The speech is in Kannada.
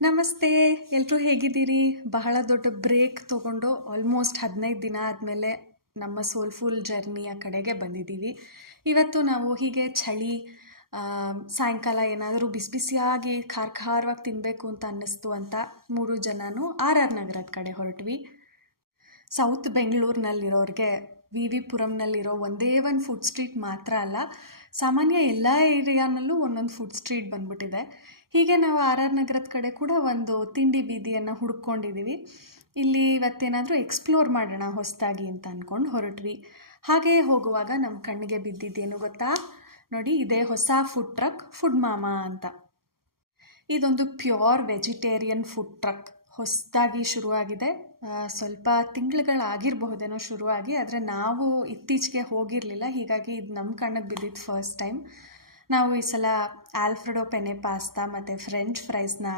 ನಮಸ್ತೆ, ಎಲ್ಲರೂ ಹೇಗಿದ್ದೀರಿ? ಬಹಳ ದೊಡ್ಡ ಬ್ರೇಕ್ ತೊಗೊಂಡು ಆಲ್ಮೋಸ್ಟ್ 15 ದಿನ ಆದಮೇಲೆ ನಮ್ಮ ಸೋಲ್ಫುಲ್ ಜರ್ನಿಯ ಕಡೆಗೆ ಬಂದಿದ್ದೀವಿ. ಇವತ್ತು ನಾವು ಹೀಗೆ ಚಳಿ ಸಾಯಂಕಾಲ ಏನಾದರೂ ಬಿಸಿ ಬಿಸಿಯಾಗಿ ಖಾರವಾಗಿ ತಿನ್ನಬೇಕು ಅಂತ ಅನ್ನಿಸ್ತು ಅಂತ 3 ಜನನೂ RR ನಗರದ ಕಡೆ ಹೊರಟ್ವಿ. ಸೌತ್ ಬೆಂಗಳೂರಿನಲ್ಲಿರೋರಿಗೆ ವಿ ಪುರಂನಲ್ಲಿರೋ ಒಂದೇ ಒಂದು ಫುಡ್ ಸ್ಟ್ರೀಟ್ ಮಾತ್ರ ಅಲ್ಲ, ಸಾಮಾನ್ಯ ಎಲ್ಲ ಏರಿಯಾನಲ್ಲೂ ಒಂದೊಂದು ಫುಡ್ ಸ್ಟ್ರೀಟ್ ಬಂದ್ಬಿಟ್ಟಿದೆ. ಹೀಗೆ ನಾವು RR ನಗರದ ಕಡೆ ಕೂಡ ಒಂದು ತಿಂಡಿ ಬೀದಿಯನ್ನು ಹುಡ್ಕೊಂಡಿದ್ದೀವಿ. ಇಲ್ಲಿ ಇವತ್ತೇನಾದರೂ ಎಕ್ಸ್ಪ್ಲೋರ್ ಮಾಡೋಣ ಹೊಸದಾಗಿ ಅಂತ ಅಂದ್ಕೊಂಡು ಹೊರಟ್ವಿ. ಹಾಗೆ ಹೋಗುವಾಗ ನಮ್ಮ ಕಣ್ಣಿಗೆ ಬಿದ್ದಿದ್ದೇನು ಗೊತ್ತಾ? ನೋಡಿ, ಇದೇ ಹೊಸ ಫುಡ್ ಟ್ರಕ್ ಫುಡ್ ಮಾಮಾ ಅಂತ. ಇದೊಂದು ಪ್ಯೂರ್ ವೆಜಿಟೇರಿಯನ್ ಫುಡ್ ಟ್ರಕ್ ಹೊಸದಾಗಿ ಶುರುವಾಗಿದೆ. ಸ್ವಲ್ಪ ತಿಂಗಳುಗಳಾಗಿರಬಹುದೇನೋ ಶುರುವಾಗಿ, ಆದರೆ ನಾವು ಇತ್ತೀಚೆಗೆ ಹೋಗಿರಲಿಲ್ಲ, ಹೀಗಾಗಿ ಇದು ನಮ್ಮ ಕಣ್ಣಿಗೆ ಬಿದ್ದಿದ್ದು ಫಸ್ಟ್ ಟೈಮ್. ನಾವು ಈ ಸಲ ಆಲ್ಫ್ರೆಡೋ ಪೆನೆ ಪಾಸ್ತಾ ಮತ್ತು ಫ್ರೆಂಚ್ ಫ್ರೈಸ್ನ